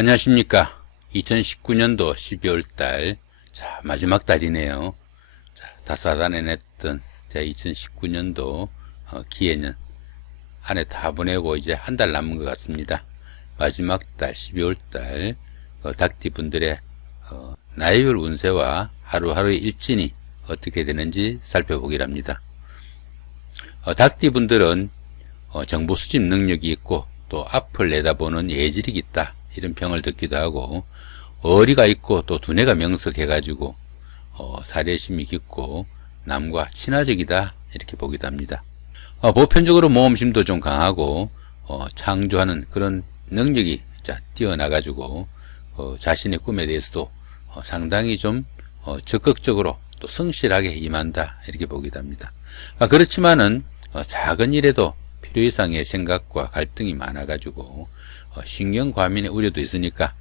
안녕하십니까. 2019년도 12월달, 마지막 달이네요. 다사다난했던 2019년도 기해년 한 해 다 보내고 이제 한 달 남은 것 같습니다. 마지막 달 12월달 닭띠분들의 나이별 운세와 하루하루의 일진이 어떻게 되는지 살펴보기로 합니다. 닭띠분들은 정보 수집 능력이 있고 또 앞을 내다보는 예질이 있다, 이런 평을 듣기도 하고, 어리가 있고 또 두뇌가 명석해 가지고 사례심이 깊고 남과 친화적이다, 이렇게 보기도 합니다. 보편적으로 모험심도 좀 강하고 창조하는 그런 능력이 뛰어나 가지고 자신의 꿈에 대해서도 상당히 좀 적극적으로 또 성실하게 임한다, 이렇게 보기도 합니다. 그렇지만은 작은 일에도 필요 이상의 생각과 갈등이 많아 가지고 신경 과민의 우려도 있으니까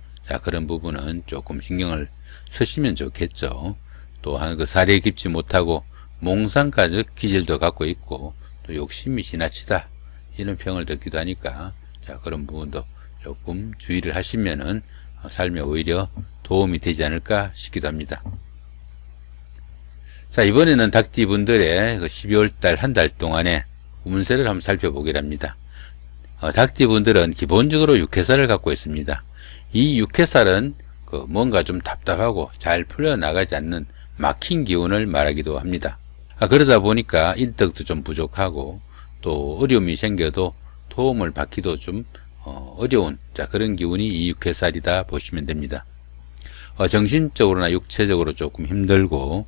그런 부분은 조금 신경을 쓰시면 좋겠죠. 또한 그 사리에 깊지 못하고 몽상가적 기질도 갖고 있고 또 욕심이 지나치다, 이런 평을 듣기도 하니까 그런 부분도 조금 주의를 하시면은 삶에 오히려 도움이 되지 않을까 싶기도 합니다. 이번에는 닭띠분들의 그 12월달 한 달 동안의 운세를 한번 살펴보기로 합니다. 닭띠분들은 기본적으로 육해살을 갖고 있습니다. 이 육해살은 뭔가 좀 답답하고 잘 풀려나가지 않는 막힌 기운을 말하기도 합니다. 그러다 보니까 인덕도 좀 부족하고 또 어려움이 생겨도 도움을 받기도 좀 어려운 그런 기운이 이 육해살이다 보시면 됩니다. 정신적으로나 육체적으로 조금 힘들고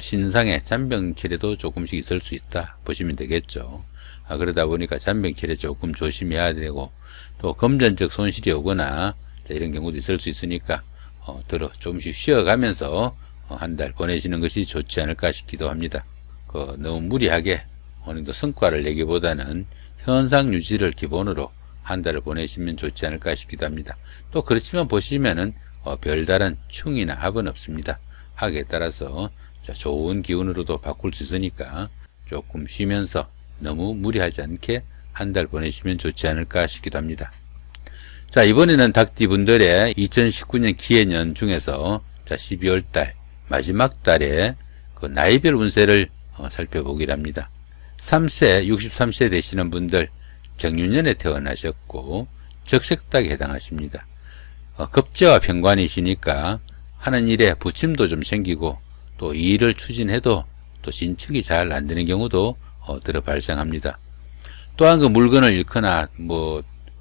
신상에 잔병치레도 조금씩 있을 수 있다 보시면 되겠죠. 그러다 보니까 잔병치레 조금 조심해야 되고 또 금전적 손실이 오거나 이런 경우도 있을 수 있으니까 조금씩 쉬어가면서 한 달 보내시는 것이 좋지 않을까 싶기도 합니다. 너무 무리하게 어느 정도 성과를 내기보다는 현상 유지를 기본으로 한 달을 보내시면 좋지 않을까 싶기도 합니다. 또 그렇지만 보시면은 별다른 충이나 합은 없습니다. 하기에 따라서 좋은 기운으로도 바꿀 수 있으니까 조금 쉬면서 너무 무리하지 않게 한 달 보내시면 좋지 않을까 싶기도 합니다. 이번에는 닭띠분들의 2019년 기해년 중에서 12월달 마지막 달에 그 나이별 운세를 살펴보기로 합니다. 3세, 63세 되시는 분들 정유년에 태어나셨고 적색닭에 해당하십니다. 급제와 편관이시니까 하는 일에 부침도 좀 생기고 또 이 일을 추진해도 또 진척이 잘 안 되는 경우도 들어 발생합니다. 또한 그 물건을 잃거나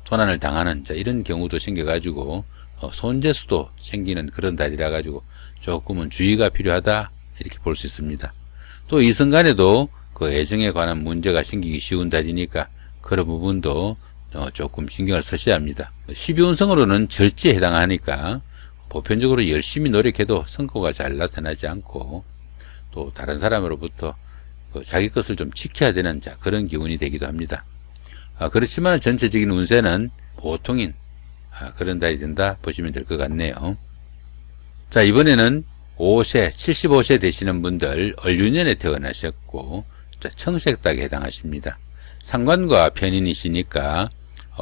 도난을 당하는 이런 경우도 생겨 가지고 손재수도 생기는 그런 달이라 가지고 조금은 주의가 필요하다, 이렇게 볼 수 있습니다. 또 이성간에도 그 애정에 관한 문제가 생기기 쉬운 달이니까 그런 부분도 조금 신경을 쓰셔야 합니다. 12운성으로는 절지에 해당하니까 보편적으로 열심히 노력해도 성과가 잘 나타나지 않고 또 다른 사람으로부터 자기 것을 좀 지켜야 되는 그런 기운이 되기도 합니다. 그렇지만 전체적인 운세는 보통인 그런 달이 된다 보시면 될 것 같네요. 이번에는 5세, 75세 되시는 분들 을유년에 태어나셨고 청색닭에 해당하십니다. 상관과 편인이시니까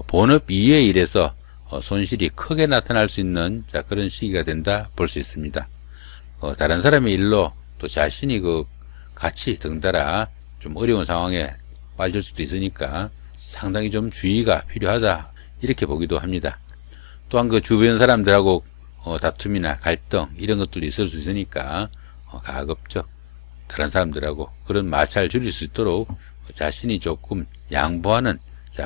본업 이외의 일에서 손실이 크게 나타날 수 있는 그런 시기가 된다 볼 수 있습니다. 다른 사람의 일로 또 자신이 같이 덩달아 좀 어려운 상황에 빠질 수도 있으니까 상당히 좀 주의가 필요하다, 이렇게 보기도 합니다. 또한 그 주변 사람들하고 다툼이나 갈등 이런 것들도 있을 수 있으니까 가급적 다른 사람들하고 그런 마찰을 줄일 수 있도록 자신이 조금 양보하는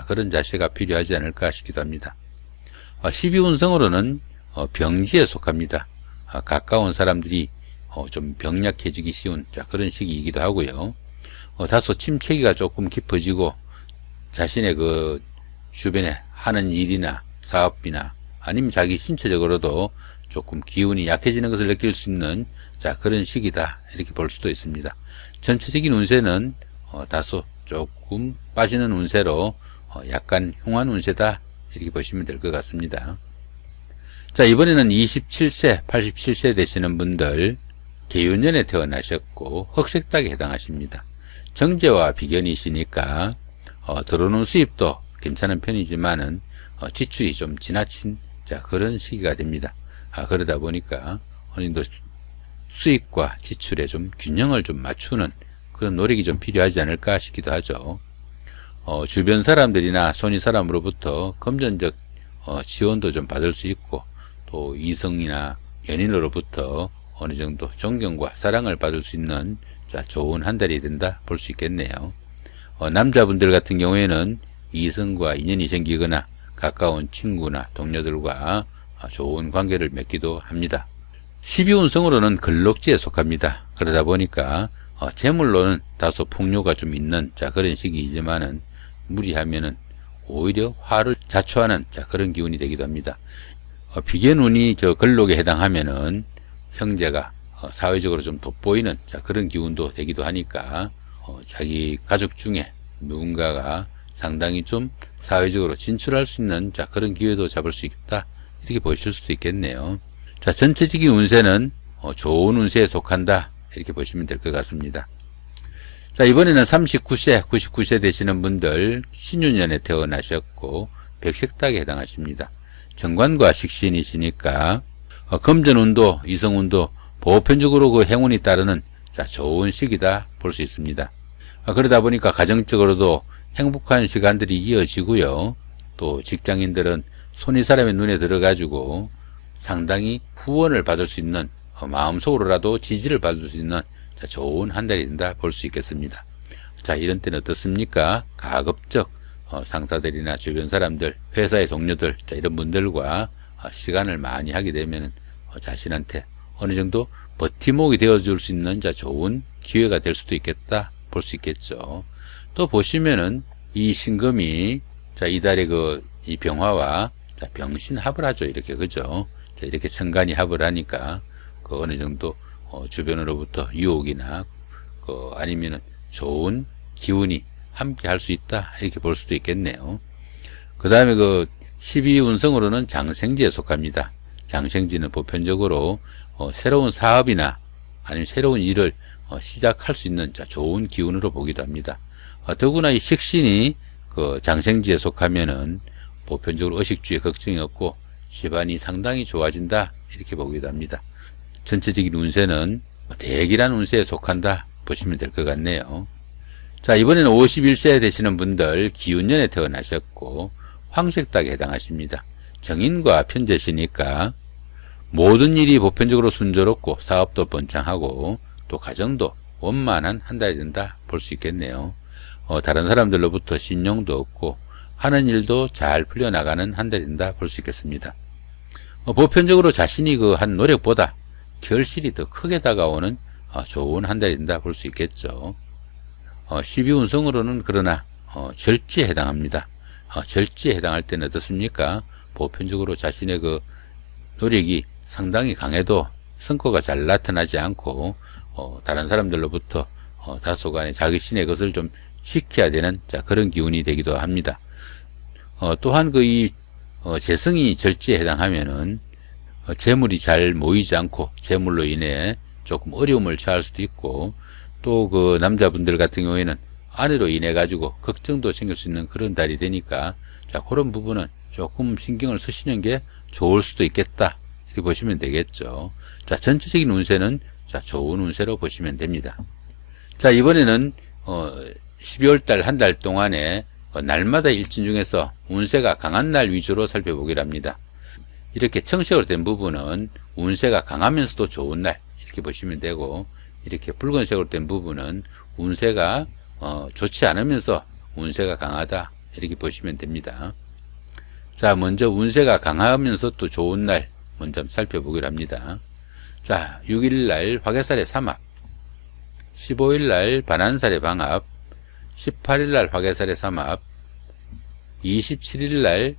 그런 자세가 필요하지 않을까 싶기도 합니다. 12운성으로는 병지에 속합니다. 가까운 사람들이 좀 병약해지기 쉬운 그런 시기이기도 하고요. 다소 침체기가 조금 깊어지고 자신의 그 주변에 하는 일이나 사업이나 아니면 자기 신체적으로도 조금 기운이 약해지는 것을 느낄 수 있는 그런 시기다, 이렇게 볼 수도 있습니다. 전체적인 운세는 다소 조금 빠지는 운세로 약간 흉한 운세다, 이렇게 보시면 될 것 같습니다. 이번에는 27세, 87세 되시는 분들 계윤년에 태어나셨고 흑색닭에 해당하십니다. 정제와 비견이시니까 들어오는 수입도 괜찮은 편이지만은 지출이 좀 지나친 자, 그런 시기가 됩니다. 그러다 보니까 어느 정도 수익과 지출에 좀 균형을 좀 맞추는 그런 노력이 좀 필요하지 않을까 싶기도 하죠. 주변 사람들이나 손위 사람으로부터 금전적 지원도 좀 받을 수 있고, 또 이성이나 연인으로부터 어느 정도 존경과 사랑을 받을 수 있는 자, 좋은 한 달이 된다 볼 수 있겠네요. 남자분들 같은 경우에는 이성과 인연이 생기거나 가까운 친구나 동료들과 좋은 관계를 맺기도 합니다. 12운성으로는 근록지에 속합니다. 그러다 보니까 재물로는 다소 풍요가 좀 있는 자, 그런 시기이지만은 무리하면은 오히려 화를 자초하는 자, 그런 기운이 되기도 합니다. 비견운이 저 근록에 해당하면은 형제가 사회적으로 좀 돋보이는 자, 그런 기운도 되기도 하니까 자기 가족 중에 누군가가 상당히 좀 사회적으로 진출할 수 있는 자, 그런 기회도 잡을 수 있다, 이렇게 보실 수도 있겠네요. 자, 전체적인 운세는 좋은 운세에 속한다, 이렇게 보시면 될 것 같습니다. 자, 이번에는 39세, 99세 되시는 분들 신유년에 태어나셨고 백색닭에 해당하십니다. 정관과 식신이시니까 금전운도, 이성운도 보편적으로 그 행운이 따르는 자, 좋은 시기다 볼 수 있습니다. 그러다 보니까 가정적으로도 행복한 시간들이 이어지고요. 또 직장인들은 손이 사람의 눈에 들어가지고 상당히 후원을 받을 수 있는, 마음속으로라도 지지를 받을 수 있는 자, 좋은 한 달이 된다 볼 수 있겠습니다. 자, 이런 때는 어떻습니까? 가급적 상사들이나 주변 사람들, 회사의 동료들, 자, 이런 분들과 시간을 많이 하게 되면 자신한테 어느 정도 버팀목이 되어줄 수 있는 자, 좋은 기회가 될 수도 있겠다 볼 수 있겠죠. 또 보시면은 이 신금이 자, 이달의 이 병화와 자, 병신합을 하죠. 이렇게, 그죠? 자, 이렇게 천간이 합을 하니까 어느 정도 주변으로부터 유혹이나 아니면은 좋은 기운이 함께 할 수 있다, 이렇게 볼 수도 있겠네요. 그 다음에 12운성으로는 장생지에 속합니다. 장생지는 보편적으로 새로운 사업이나 아니면 새로운 일을 시작할 수 있는 자, 좋은 기운으로 보기도 합니다. 더구나 이 식신이 장생지에 속하면은 보편적으로 의식주에 걱정이 없고 집안이 상당히 좋아진다, 이렇게 보기도 합니다. 전체적인 운세는 대기란 운세에 속한다 보시면 될 것 같네요. 자, 이번에는 51세 되시는 분들 기운년에 태어나셨고 황색닭에 해당하십니다. 정인과 편재시니까 모든 일이 보편적으로 순조롭고 사업도 번창하고 또 가정도 원만한 한 달이 된다 볼 수 있겠네요. 다른 사람들로부터 신용도 얻고 하는 일도 잘 풀려나가는 한 달이 된다 볼 수 있겠습니다. 보편적으로 자신이 한 노력보다 결실이 더 크게 다가오는 좋은 한 달이 된다 볼 수 있겠죠. 12운성으로는 그러나 절지에 해당합니다. 절지에 해당할 때는 어떻습니까? 보편적으로 자신의 노력이 상당히 강해도 성과가 잘 나타나지 않고 다른 사람들로부터 다소간의 자기신의 것을 좀 지켜야 되는 자, 그런 기운이 되기도 합니다. 또한 이 재성이 절지에 해당하면은 재물이 잘 모이지 않고 재물로 인해 조금 어려움을 처할 수도 있고, 또 남자분들 같은 경우에는 아내로 인해 가지고 걱정도 생길 수 있는 그런 달이 되니까 자, 그런 부분은 조금 신경을 쓰시는 게 좋을 수도 있겠다, 이렇게 보시면 되겠죠. 자, 전체적인 운세는 자, 좋은 운세로 보시면 됩니다. 자, 이번에는 12월달 한 달 동안에 날마다 일진 중에서 운세가 강한 날 위주로 살펴보기로 합니다. 이렇게 청색으로 된 부분은 운세가 강하면서도 좋은 날, 이렇게 보시면 되고, 이렇게 붉은색으로 된 부분은 운세가 좋지 않으면서 운세가 강하다, 이렇게 보시면 됩니다. 자, 먼저 운세가 강하면서 또 좋은 날 먼저 살펴보기로 합니다. 자, 6일날 화개살의 삼합, 15일날 반한살의 방합, 18일날 화개살의 삼합, 27일날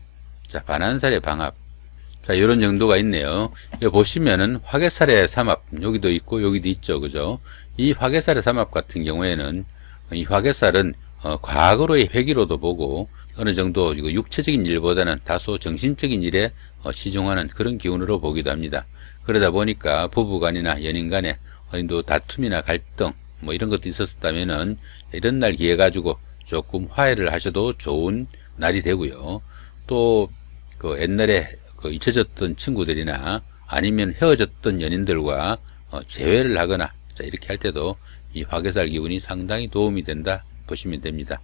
자, 반한살의 방합. 자, 이런 정도가 있네요. 여기 보시면은 화개살의 삼합, 여기도 있고 여기도 있죠, 그죠? 이 화개살의 삼합 같은 경우에는 이 화개살은 과거로의 회기로도 보고 어느 정도 이거 육체적인 일보다는 다소 정신적인 일에 치중하는 그런 기운으로 보기도 합니다. 그러다 보니까 부부간이나 연인간에 어느 정도 다툼이나 갈등 뭐 이런 것도 있었다면은 이런 날 기회 가지고 조금 화해를 하셔도 좋은 날이 되고요. 또 옛날에 그 잊혀졌던 친구들이나 아니면 헤어졌던 연인들과 재회를 하거나, 자, 이렇게 할 때도 이 화개살 기운이 상당히 도움이 된다 보시면 됩니다.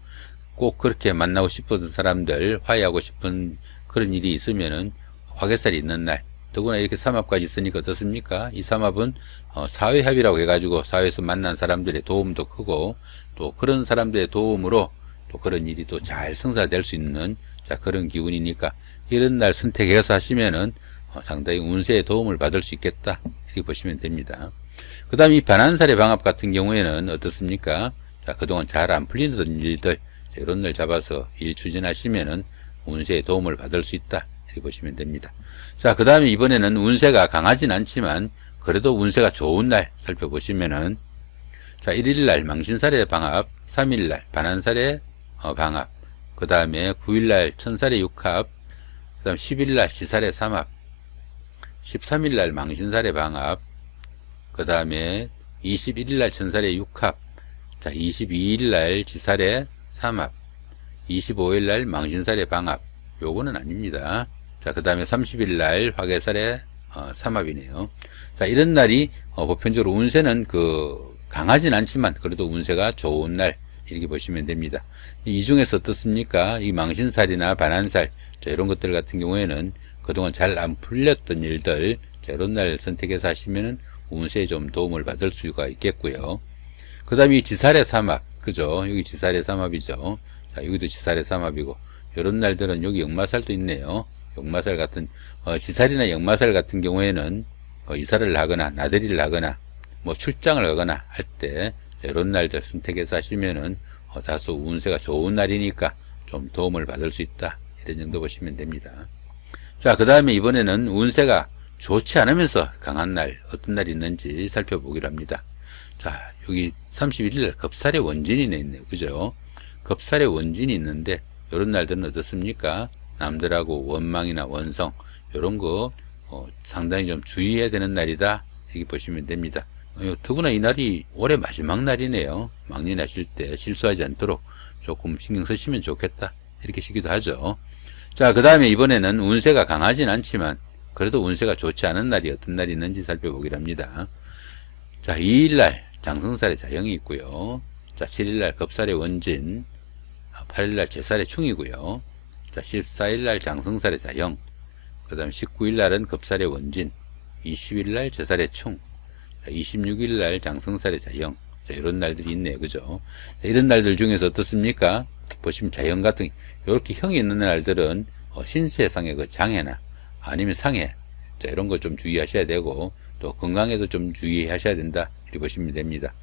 꼭 그렇게 만나고 싶었던 사람들, 화해하고 싶은 그런 일이 있으면은 화개살이 있는 날, 더구나 이렇게 삼합까지 있으니까 어떻습니까? 이 삼합은 사회합이라고 해가지고 사회에서 만난 사람들의 도움도 크고, 또 그런 사람들의 도움으로 또 그런 일이 또 잘 성사될 수 있는, 자, 그런 기운이니까 이런 날 선택해서 하시면은 상당히 운세에 도움을 받을 수 있겠다, 이렇게 보시면 됩니다. 그 다음 이 반환살의 방합 같은 경우에는 어떻습니까? 자, 그동안 잘 안 풀리던 일들, 이런 날 잡아서 일 추진하시면은 운세에 도움을 받을 수 있다, 이렇게 보시면 됩니다. 자, 그 다음에 이번에는 운세가 강하진 않지만 그래도 운세가 좋은 날 살펴보시면은, 자, 1일날 망신살의 방합, 3일날 반환살의 방합, 그 다음에 9일날 천살의 육합, 그 다음 10일날 지살의 삼합, 13일날 망신살의 방합, 그 다음에 21일날 천살의 육합, 자, 22일날 지살의 삼합, 25일날 망신살의 방합, 요거는 아닙니다. 자, 그 다음에 30일날 화개살의 삼합이네요. 자, 이런 날이 보편적으로 운세는 강하진 않지만 그래도 운세가 좋은 날, 이렇게 보시면 됩니다. 이 중에서 어떻습니까? 이 망신살이나 반환살, 자, 이런 것들 같은 경우에는 그동안 잘 안 풀렸던 일들, 자, 이런 날 선택해서 하시면은 운세에 좀 도움을 받을 수가 있겠고요. 그 다음에 이 지살의 삼합, 그죠? 여기 지살의 삼합이죠. 자, 여기도 지살의 삼합이고, 이런 날들은 여기 역마살도 있네요. 역마살 같은, 지살이나 역마살 같은 경우에는 이사를 하거나 나들이를 하거나 뭐 출장을 가거나 할 때, 이런 날들 선택해서 하시면은 다소 운세가 좋은 날이니까 좀 도움을 받을 수 있다, 이런 정도 보시면 됩니다. 자, 그 다음에 이번에는 운세가 좋지 않으면서 강한 날, 어떤 날이 있는지 살펴보기로 합니다. 자, 여기 31일 겁살의 원진이 있네요. 그죠? 겁살의 원진이 있는데, 이런 날들은 어떻습니까? 남들하고 원망이나 원성, 이런 거 상당히 좀 주의해야 되는 날이다, 이렇게 보시면 됩니다. 더구나 이 날이 올해 마지막 날이네요. 망년하실 때 실수하지 않도록 조금 신경 쓰시면 좋겠다, 이렇게 시기도 하죠. 자, 그 다음에 이번에는 운세가 강하진 않지만 그래도 운세가 좋지 않은 날이 어떤 날이 있는지 살펴보기로 합니다. 자, 2일날 장성살의 자영이 있고요. 자, 7일날 겁살의 원진, 8일날 제살의 충이고요. 자, 14일날 장성살의 자영, 그 다음 19일날은 겁살의 원진, 20일날 제살의 충, 26일날 장성살의 자영, 자, 이런 날들이 있네요. 그죠? 자, 이런 날들 중에서 어떻습니까? 보시면 자영 같은, 이렇게 형이 있는 날들은 신세상의 그 장애나 아니면 상해, 자, 이런 거 좀 주의하셔야 되고, 또 건강에도 좀 주의하셔야 된다, 이렇게 보시면 됩니다.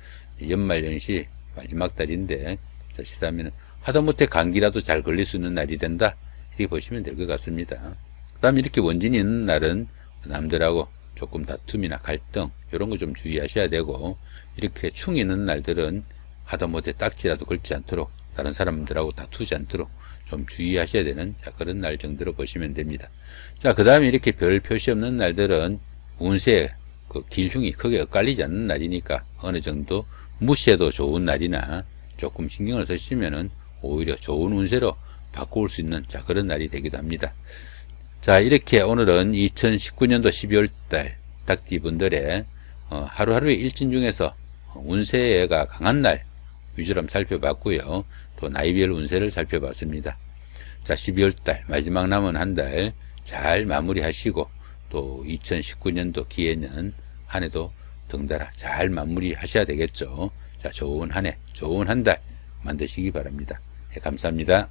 연말연시 마지막 달인데, 자, 시다면 하다못해 감기라도 잘 걸릴 수 있는 날이 된다, 이렇게 보시면 될 것 같습니다. 그 다음에 이렇게 원진이 있는 날은 남들하고 조금 다툼이나 갈등, 이런 거 좀 주의하셔야 되고, 이렇게 충이 있는 날들은 하다못해 딱지라도 걸지 않도록, 다른 사람들하고 다투지 않도록 좀 주의하셔야 되는, 자, 그런 날 정도로 보시면 됩니다. 자, 그 다음에 이렇게 별 표시 없는 날들은 운세에 길흉이 크게 엇갈리지 않는 날이니까 어느 정도 무시해도 좋은 날이나 조금 신경을 쓰시면은 오히려 좋은 운세로 바꿀 수 있는, 자, 그런 날이 되기도 합니다. 자, 이렇게 오늘은 2019년도 12월달 닭띠분들의 하루하루의 일진 중에서 운세가 강한 날 위주로 한번 살펴봤고요. 또 나이별 운세를 살펴봤습니다. 자, 12월달 마지막 남은 한 달 잘 마무리하시고, 또 2019년도 기해년 한 해도 덩달아 잘 마무리하셔야 되겠죠. 자, 좋은 한 해, 좋은 한 달 만드시기 바랍니다. 예, 감사합니다.